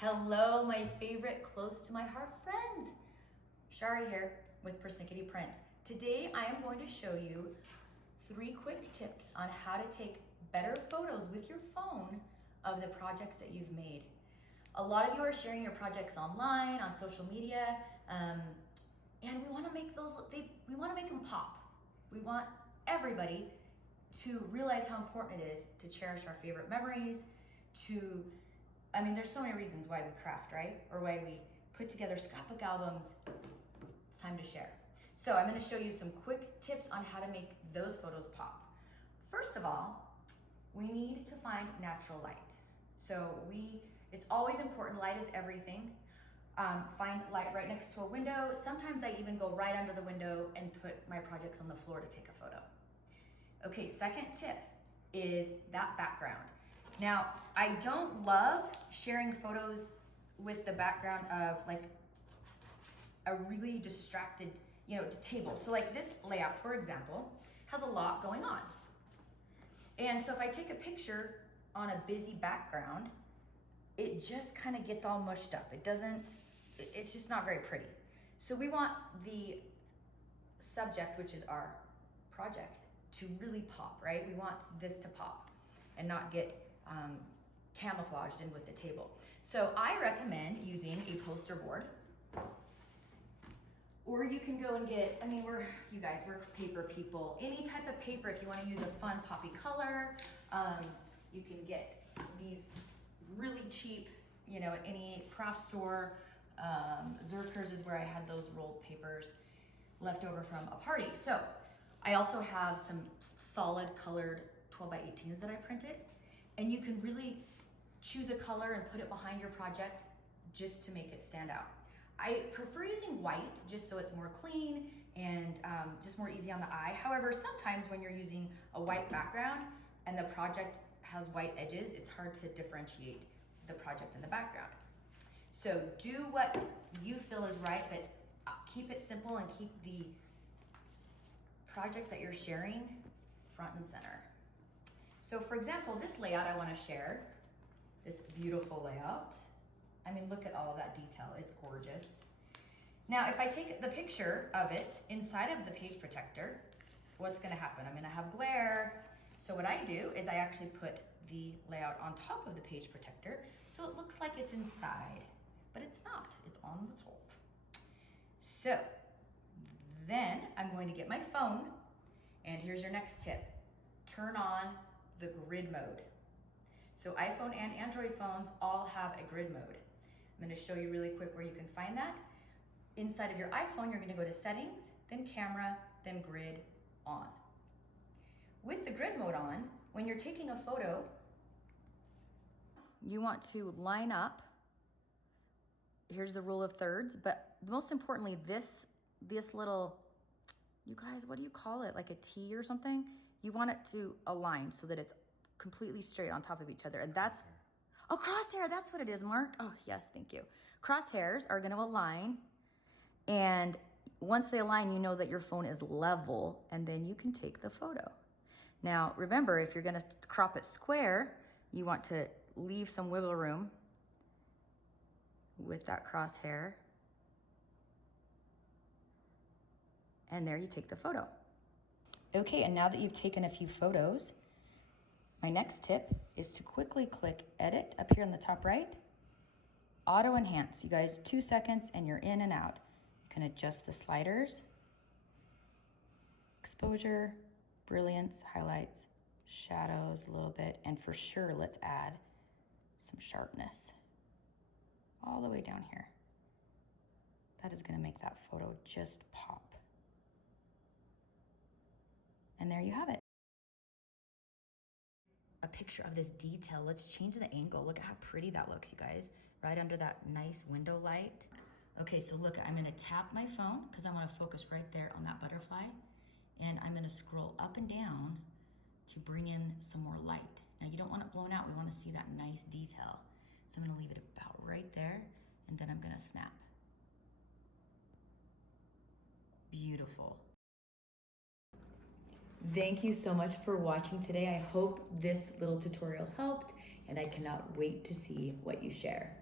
Hello, my favorite close to my heart friends. Shari here with Persnickety Prints. Today I am going to show you 3 quick tips on how to take better photos with your phone of the projects that you've made. A lot of you are sharing your projects online, on social media, and we want to make we want to make them pop. We want everybody to realize how important it is to cherish our favorite memories, there's so many reasons why we craft, right? Or why we put together scrapbook albums. It's time to share. So I'm going to show you some quick tips on how to make those photos pop. First of all, we need to find natural light. It's always important, light is everything. Find light right next to a window. Sometimes I even go right under the window and put my projects on the floor to take a photo. Okay, second tip is that background. Now, I don't love sharing photos with the background of like a really distracted, table. So like this layout, for example, has a lot going on. And so if I take a picture on a busy background, it just kind of gets all mushed up. It's just not very pretty. So we want the subject, which is our project, to really pop, right? We want this to pop and not get camouflaged in with the table. So I recommend using a poster board, or you can go and get, we're paper people. Any type of paper, if you want to use a fun poppy color, you can get these really cheap, at any craft store. Zerkers is where I had those rolled papers left over from a party. So I also have some solid colored 12 by 18s that I printed. And you can really choose a color and put it behind your project just to make it stand out. I prefer using white just so it's more clean and just more easy on the eye. However, sometimes when you're using a white background and the project has white edges, it's hard to differentiate the project in the background. So do what you feel is right, but keep it simple and keep the project that you're sharing front and center. So for example, this layout I want to share, this beautiful layout. Look at all of that detail, it's gorgeous. Now, if I take the picture of it inside of the page protector, what's gonna happen? I'm gonna have glare. So what I do is I actually put the layout on top of the page protector so it looks like it's inside, but it's not, it's on the top. So then I'm going to get my phone, and here's your next tip. Turn on the grid mode. So iPhone and Android phones all have a grid mode. I'm going to show you really quick where you can find that. Inside of your iPhone, you're going to go to settings, then camera, then grid on. With the grid mode on, when you're taking a photo, you want to line up. Here's the rule of thirds, but most importantly, this little, you guys, what do you call it? Like a T or something? You want it to align so that it's completely straight on top of each other. And that's, crosshair, that's what it is, Mark. Oh, yes, thank you. Crosshairs are gonna align. And once they align, you know that your phone is level, and then you can take the photo. Now, remember, if you're gonna crop it square, you want to leave some wiggle room with that crosshair. And there you take the photo. Okay, and now that you've taken a few photos, my next tip is to quickly click Edit up here on the top right. Auto Enhance, you guys, 2 seconds and you're in and out. You can adjust the sliders, exposure, brilliance, highlights, shadows a little bit, and for sure, let's add some sharpness all the way down here. That is gonna make that photo just pop. And there you have it. A picture of this detail. Let's change the angle. Look at how pretty that looks, you guys, right under that nice window light. Okay, so look, I'm gonna tap my phone because I wanna focus right there on that butterfly. And I'm gonna scroll up and down to bring in some more light. Now you don't want it blown out. We wanna see that nice detail. So I'm gonna leave it about right there, and then I'm gonna snap. Beautiful. Thank you so much for watching today. I hope this little tutorial helped, and I cannot wait to see what you share.